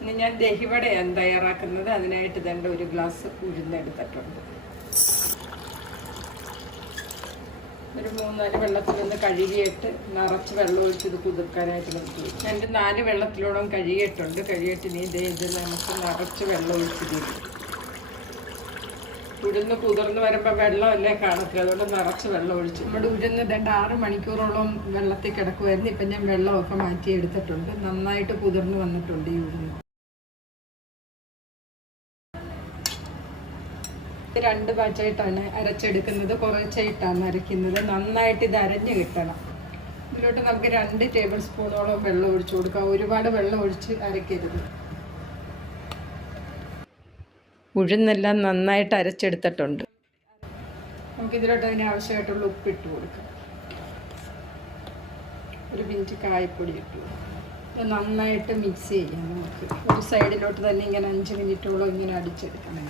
ഇനി ഞാൻ ദഹിവടയാണ് തയ്യാറാക്കുന്നത്. അതിനായിട്ട് തന്നെ ഒരു ഗ്ലാസ് ഉഴുന്നെടുത്തിട്ടുണ്ട്. ഒരു മൂന്നാൽ വെള്ളത്തിൽ നിന്ന് കഴുകിയിട്ട് നിറച്ച് വെള്ളം ഒഴിച്ച് ഇത് കുതിർക്കാനായിട്ട് വയ്ക്കും. രണ്ട് നാല് വെള്ളത്തിലോളം കഴുകിയിട്ടുണ്ട്. കഴുകിയിട്ട് ഇനി ഇതേ നമുക്ക് നിറച്ച് വെള്ളം ഒഴിച്ചിട്ട് ഉഴുന്ന് കുതിർന്ന് വരുമ്പോൾ വെള്ളമല്ലേ കാണത്തില്ല അതുകൊണ്ട് നിറച്ച് വെള്ളം ഒഴിച്ചു. നമ്മുടെ ഉഴുന്ന് രണ്ട് ആറ് മണിക്കൂറോളം വെള്ളത്തിൽ കിടക്കുമായിരുന്നു ഇപ്പം ഞാൻ വെള്ളമൊക്കെ മാറ്റി എടുത്തിട്ടുണ്ട്. നന്നായിട്ട് കുതിർന്ന് വന്നിട്ടുണ്ട് ഈ ഉഴുന്ന് രണ്ട് ബാച്ചായിട്ടാണ് അരച്ചെടുക്കുന്നത്. കുറച്ചായിട്ടാണ് അരയ്ക്കുന്നത്. നന്നായിട്ട് ഇത് അരഞ്ഞ് കിട്ടണം. ഇതിലോട്ട് നമുക്ക് രണ്ട് ടേബിൾ സ്പൂണോളം വെള്ളം ഒഴിച്ചു കൊടുക്കാം. ഒരുപാട് വെള്ളം ഒഴിച്ച് അരയ്ക്കരുത്. ഉഴുന്നെല്ലാം നന്നായിട്ട് അരച്ചെടുത്തിട്ടുണ്ട്. നമുക്ക് ഇതിലോട്ട് അതിന് ആവശ്യമായിട്ടുള്ള ഉപ്പിട്ട് കൊടുക്കാം. ഒരു പിഞ്ച് കായപ്പൊടി ഇട്ടു ഇത് നന്നായിട്ട് മിക്സ് ചെയ്യാം നമുക്ക്. ഒരു സൈഡിലോട്ട് തന്നെ ഇങ്ങനെ അഞ്ച് മിനിറ്റോളം ഇങ്ങനെ അടിച്ചെടുക്കണം.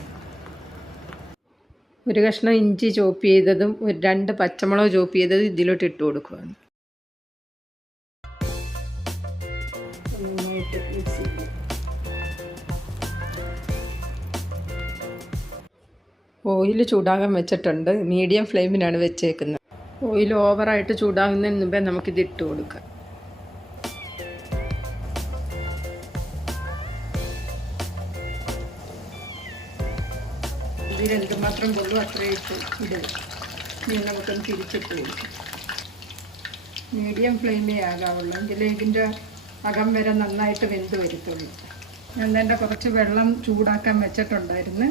ഒരു കഷ്ണം ഇഞ്ചി ചോപ്പ് ചെയ്തതും ഒരു രണ്ട് പച്ചമുളക് ചോപ്പ് ചെയ്തതും ഇതിലോട്ട് ഇട്ട് കൊടുക്കുകയാണ് നന്നായിട്ട് മിക്സ് ചെയ്യും. ഓയിൽ ചൂടാകാൻ വെച്ചിട്ടുണ്ട്. മീഡിയം ഫ്ലെയിമിലാണ് വെച്ചേക്കുന്നത്. ഓയിൽ ഓവറായിട്ട് ചൂടാകുന്നതിന് മുമ്പേ നമുക്കിത് ഇട്ട് കൊടുക്കാം. ഇതിൽ എന്തുമാത്രം കൊള്ളു അത്രയും ഇട്ട് ഇടുക ഇനി നമുക്കൊന്ന് തിരിച്ചിട്ട് കൊടുക്കാം. മീഡിയം ഫ്ലെയിമേ ആകാവുള്ളൂ. എങ്കിലേ ഇതിന്റെ അകം വരെ നന്നായിട്ട് വെന്ത് വരുത്തുള്ളൂ. ഞാൻ എന്റെ കുറച്ച് വെള്ളം ചൂടാക്കാൻ വെച്ചിട്ടുണ്ടായിരുന്നു.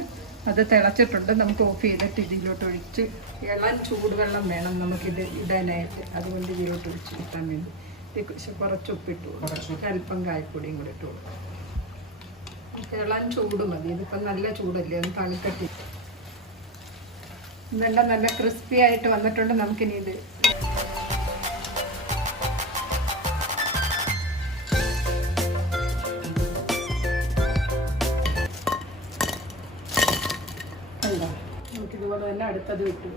അത് തിളച്ചിട്ടുണ്ട്. നമുക്ക് ഓഫ് ചെയ്തിട്ട് ഇതിലോട്ട് ഒഴിച്ച് ഇളം ചൂടുവെള്ളം വേണം നമുക്കിത് ഇടാനായിട്ട്. അതുകൊണ്ട് ഇതിലോട്ട് ഒഴിച്ച് കിട്ടാൻ വേണ്ടി കുറച്ച് ഉപ്പിട്ട് കൊടുക്കും. അല്പം കായപ്പൊടിയും കൂടി ഇട്ട് കൊടുക്കും. ഇളം ചൂട് മതി. ഇതിപ്പം നല്ല ചൂടല്ലേ? ഒന്ന് തണുക്കട്ടി. ഇതെല്ലാം നല്ല ക്രിസ്പി ആയിട്ട് വന്നിട്ടുണ്ട്. നമുക്കിനി ഇത് അല്ല നമുക്കിതുപോലെ തന്നെ അടുത്തത് വിട്ടു.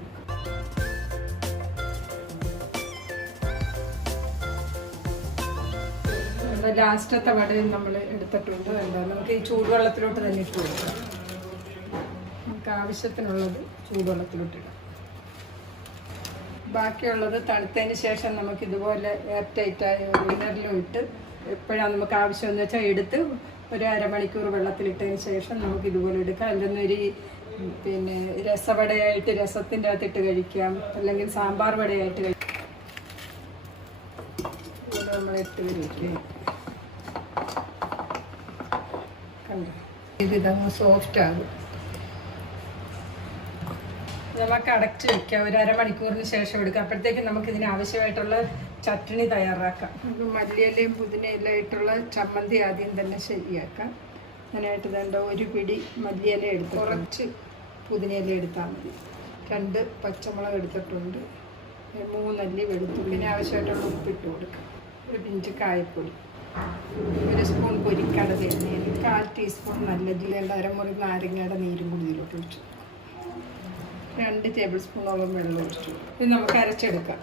ലാസ്റ്റത്തെ വടയും നമ്മൾ എടുത്തിട്ടുണ്ട്. എന്താ നമുക്ക് ഈ ചൂടുവെള്ളത്തിലോട്ട് തന്നെ ഇട്ട് കൊടുക്കാം. നമുക്ക് ആവശ്യത്തിനുള്ളത് ചൂടുവെള്ളത്തിലോട്ട് ഇടാം. ബാക്കിയുള്ളത് തണുത്തതിന് ശേഷം നമുക്ക് ഇതുപോലെ എയർ ടൈറ്റായ വിന്നറിലും ഇട്ട് എപ്പോഴാണ് നമുക്ക് ആവശ്യമെന്ന് വെച്ചാൽ എടുത്ത് ഒരു അരമണിക്കൂർ വെള്ളത്തിലിട്ടതിന് ശേഷം നമുക്ക് ഇതുപോലെ എടുക്കാം. അതിന്റെ ഒരു പിന്നെ രസവടയായിട്ട് രസത്തിന്റെ അകത്തിട്ട് കഴിക്കാം. അല്ലെങ്കിൽ സാമ്പാർ വടയായിട്ട് കഴിക്കാം. നമ്മൾ ഇട്ട് കഴിക്കുക കണ്ടോ? സോഫ്റ്റ് ആകും. നമുക്ക് അടച്ച് വെക്കാം. ഒരു അരമണിക്കൂറിന് ശേഷം എടുക്കാം. അപ്പോഴത്തേക്ക് നമുക്ക് ഇതിന് ആവശ്യമായിട്ടുള്ള ചട്നി തയ്യാറാക്കാം. മല്ലിയിലയും പുതിനയിലും ഇട്ടുള്ള ചമ്മന്തി ആദ്യം തന്നെ ശരിയാക്കാം. അതിനായിട്ട് വേണ്ട ഒരു പിടി മല്ലിയില എടുത്ത് കുറച്ച് പുതിനയില എടുത്താൽ മതി. രണ്ട് പച്ചമുളക് എടുത്തിട്ടുണ്ട്. മൂന്നല്ലി വെളുത്തുള്ളിന് ആവശ്യമായിട്ടുള്ള ഉപ്പിട്ട് കൊടുക്കാം. ഒരു പിഞ്ച് കായപ്പൊടി. ഒരു സ്പൂൺ പൊരിക്കടല എണ്ണയിൽ കാൽ ടീസ്പൂൺ നല്ല ജീരക. അരമുറി നാരങ്ങയുടെ നീരും കൂടി ഇതിലോട്ട് ഒഴിച്ചു രണ്ട് ടേബിൾ സ്പൂണോളം വെള്ളം ഒഴിച്ചു ഇത് നമുക്ക് അരച്ചെടുക്കാം.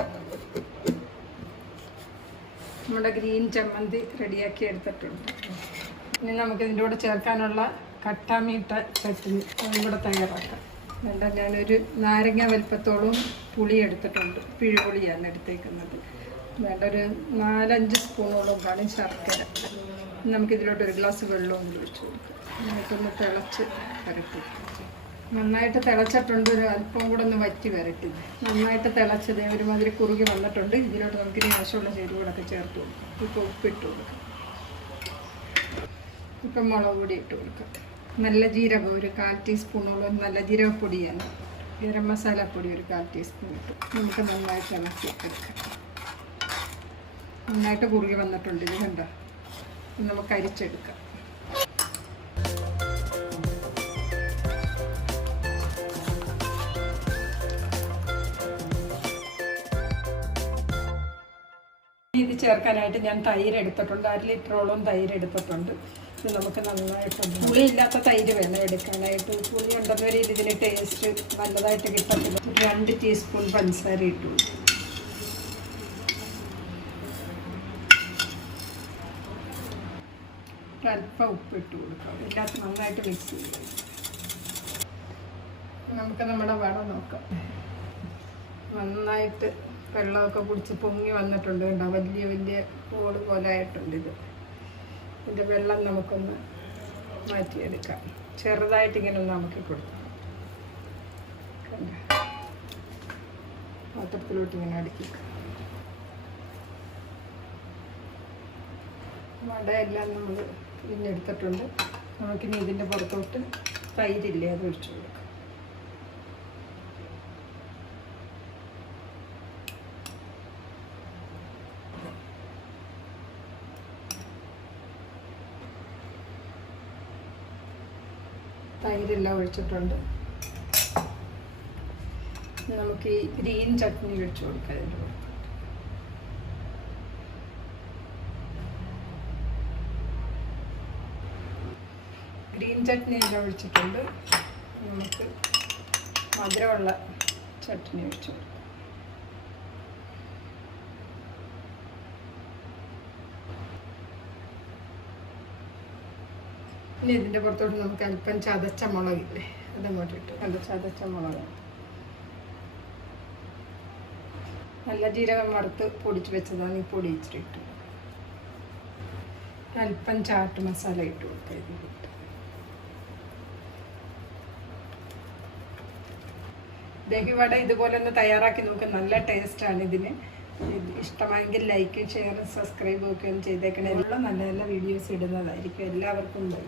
നമ്മുടെ ഗ്രീൻ ചമ്മന്തി റെഡിയാക്കി എടുത്തിട്ടുണ്ട്. ഇനി നമുക്ക് ഇതിന്റെ കൂടെ ചേർക്കാനുള്ള കട്ടാമീട്ട ചട്ടിനി അതും കൂടെ തയ്യാറാക്കാം. വേണ്ട ഞാനൊരു നാരങ്ങ വലിപ്പത്തോളം പുളി എടുത്തിട്ടുണ്ട്. പിഴുപുളിയാണ് എടുത്തേക്കുന്നത്. വേണ്ട ഒരു നാലഞ്ച് സ്പൂണോളം കാണും ശർക്കര. നമുക്കിതിലോട്ട് ഒരു ഗ്ലാസ് വെള്ളവും കൂടി ഒഴിച്ചു കൊടുക്കാം. എന്നിട്ടൊന്ന് തിളച്ച് വരട്ടി. നന്നായിട്ട് തിളച്ചിട്ടുണ്ട് ഒരു അല്പം കൂടെ ഒന്ന് വറ്റി വരട്ടി. നന്നായിട്ട് തിളച്ചത് ഒരുമാതിരി കുറുകി വന്നിട്ടുണ്ട്. ഇതിലോട്ട് നമുക്ക് ഇനി ആവശ്യമുള്ള ചേരുവകളൊക്കെ ചേർത്ത് കൊടുക്കാം. ഇപ്പോൾ ഉപ്പിട്ട് കൊടുക്കാം. ഇപ്പം മുളക് പൊടി ഇട്ട് കൊടുക്കാം. നല്ല ജീരകം ഒരു കാൽ ടീസ്പൂണോളം നല്ല ജീരകപ്പൊടിയാണ്. ഗരം മസാലപ്പൊടി ഒരു കാൽ ടീസ്പൂൺ ഇട്ടു. നമുക്ക് നന്നായിട്ട് ഇളക്കി എടുക്കാം. നന്നായിട്ട് കുറുകി വന്നിട്ടുണ്ട് ഇത് കണ്ടോ? നമുക്ക് അരിച്ചെടുക്കാം ഇത് ചേർക്കാനായിട്ട് ഞാൻ തൈര് എടുത്തിട്ടുണ്ട്. അര ലിറ്ററോളം തൈര് എടുത്തിട്ടുണ്ട്. നമുക്ക് നന്നായിട്ട് പുളി ഇല്ലാത്ത തൈര് വേണം എടുക്കാനായിട്ട്. പുളി ഉണ്ടെന്ന വരെ ഇതിന് ടേസ്റ്റ് നല്ലതായിട്ട് കിട്ടത്തില്ല. രണ്ട് ടീസ്പൂൺ പഞ്ചസാര ഇട്ടു. അല്പം ഉപ്പ് ഇട്ട് കൊടുക്കാം. എല്ലാത്ത നന്നായിട്ട് മിക്സ് ചെയ്യാം. നമുക്ക് നമ്മുടെ വട നോക്കാം. നന്നായിട്ട് വെള്ളമൊക്കെ കുടിച്ച് പൊങ്ങി വന്നിട്ടുണ്ട് കേട്ടോ വലിയ വലിയ ബോൾ പോലെ ആയിട്ടുണ്ട് ഇത്. ഇതിന്റെ വെള്ളം നമുക്കൊന്ന് മാറ്റിയെടുക്കാം. ചെറുതായിട്ട് ഇങ്ങനെ ഒന്ന് നമുക്ക് കൊടുക്കാം. കണ്ടോ? പാത്രത്തിലോട്ട് ഇങ്ങനെ അടുക്കി. വടയെല്ലാം നമ്മൾ ഇതിനെടുത്തിട്ടുണ്ട് നമുക്കിനി ഇതിന്റെ പുറത്തോട്ട് തൈരില്ലേ അത് ഒഴിച്ചു കൊടുക്കാം. തൈരെല്ലാം ഒഴിച്ചിട്ടുണ്ട്. നമുക്ക് ഈ ഗ്രീൻ ചട്നി ഒഴിച്ചു കൊടുക്കാം ഗ്രീൻ ചട്നി എല്ലാം ഒഴിച്ചിട്ടുണ്ട്. നമുക്ക് മധുരമുള്ള ചട്നി ഒഴിച്ചു കൊടുക്കാം. ഇനി ഇതിന്റെ പുറത്തോട്ട് നമുക്ക് അല്പം ചതച്ച മുളകില്ലേ അതങ്ങോട്ട് ഇട്ട്. നല്ല ചതച്ച മുളക്. നല്ല ജീരകം വറുത്ത് പൊടിച്ച് വെച്ചതാണ് ഈ പൊടി ഇച്ചിരി ഇട്ട് അല്പം ചാട്ട് മസാല ഇട്ട് കൊടുക്കുക ഇതിലിട്ട് ദഹി വട ഇതുപോലെ ഒന്ന് തയ്യാറാക്കി നോക്ക്. നല്ല ടേസ്റ്റാണ് ഇതിന്. ഇത് ഇഷ്ടമായെങ്കിൽ ലൈക്ക് ഷെയർ സബ്സ്ക്രൈബ് ഒക്കെ ഒന്ന് ചെയ്തേക്കണേ. എല്ലാം നല്ല നല്ല വീഡിയോസ് ഇടുന്നതായിരിക്കും. എല്ലാവർക്കും ബൈ